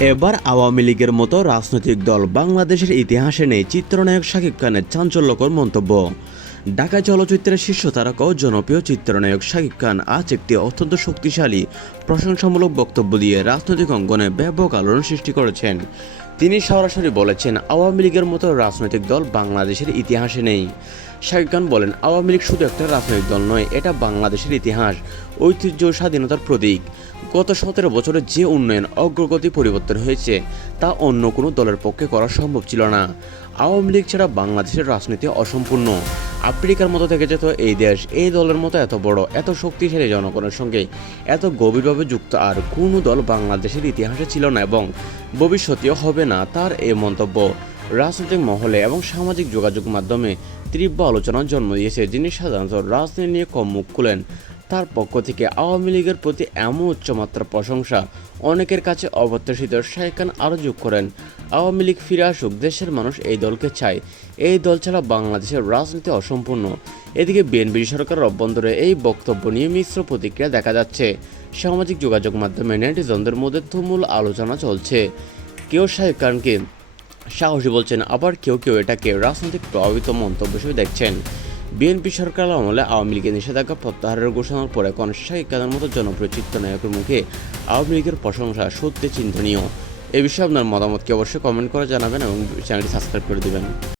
এবার আওয়ামী লীগের মতো রাজনৈতিক দল বাংলাদেশের ইতিহাসে নেই চিত্রনায়ক শাকিব খানের চাঞ্চল্যকর মন্তব্য। ঢাকা চলচ্চিত্রের শীর্ষ তারকা ও জনপ্রিয় চিত্রনায়ক শাকিব খান আজ একটি অত্যন্ত শক্তিশালী প্রশংসামূলক বক্তব্য দিয়ে রাজনৈতিক অঙ্গনে ব্যাপক আলোড়ন সৃষ্টি করেছেন। তিনি সরাসরি বলেছেন, আওয়ামী লীগের মতো রাজনৈতিক দল বাংলাদেশের ইতিহাসে নেই। শাকিব খান বলেন, আওয়ামী লীগ শুধু একটা রাজনৈতিক দল নয়, এটা বাংলাদেশের ইতিহাস, ঐতিহ্য ও স্বাধীনতার প্রতীক। গত 17 বছরে যে উন্নয়ন অগ্রগতি পরিবর্তন হয়েছে তা অন্য কোনো দলের পক্ষে করা সম্ভব ছিল না। আওয়ামী লীগ ছাড়া বাংলাদেশের রাজনীতি অসম্পূর্ণ। আফ্রিকার মতো থেকে যেত এই দেশ, এই দলের মতো এত বড়, এত শক্তিশালী জনগণের সঙ্গে এত গভীরভাবে যুক্ত আর কোনো দল বাংলাদেশের ইতিহাসে ছিল না এবং ভবিষ্যতেও হবে না। তার এই মন্তব্য রাজনৈতিক মহলে এবং সামাজিক যোগাযোগ মাধ্যমে তীব্র আলোচনার জন্ম দিয়েছে। যিনি সাধারণত রাজনীতি নিয়ে কম মুখ খুলেন, তার পক্ষ থেকে আওয়ামী লীগের প্রতি এমন উচ্চমাত্রার প্রশংসা অনেকের কাছে অপ্রত্যাশিত। শাকিব খান আরও যোগ করেন, আওয়ামী লীগ ফিরে আসুক, দেশের মানুষ এই দলকে চায়, এই দল ছাড়া বাংলাদেশের রাজনীতি অসম্পূর্ণ। এদিকে বিএনপি সরকারের অভ্যন্তরে এই বক্তব্য নিয়ে মিশ্র প্রতিক্রিয়া দেখা যাচ্ছে। সামাজিক যোগাযোগ মাধ্যমে নেটিজনদের মধ্যে তুমুল আলোচনা চলছে। কেউ শাকিব খানকে সাহসী বলছেন, আবার কেউ কেউ এটাকে রাজনৈতিক প্রভাবিত মন্তব্য হিসেবে দেখছেন। বিএনপি সরকার আমলে আওয়ামী লীগের নিষেধাজ্ঞা প্রত্যাহারের ঘোষণার পরে এখন শাকিব খানের মতো জনপ্রিয় চিত্রনায়কের মুখে আওয়ামী লীগের প্রশংসা সত্যি চিন্তনীয়। এ বিষয়ে আপনার মতামতকে অবশ্যই কমেন্ট করে জানাবেন এবং চ্যানেলটি সাবস্ক্রাইব করে দেবেন।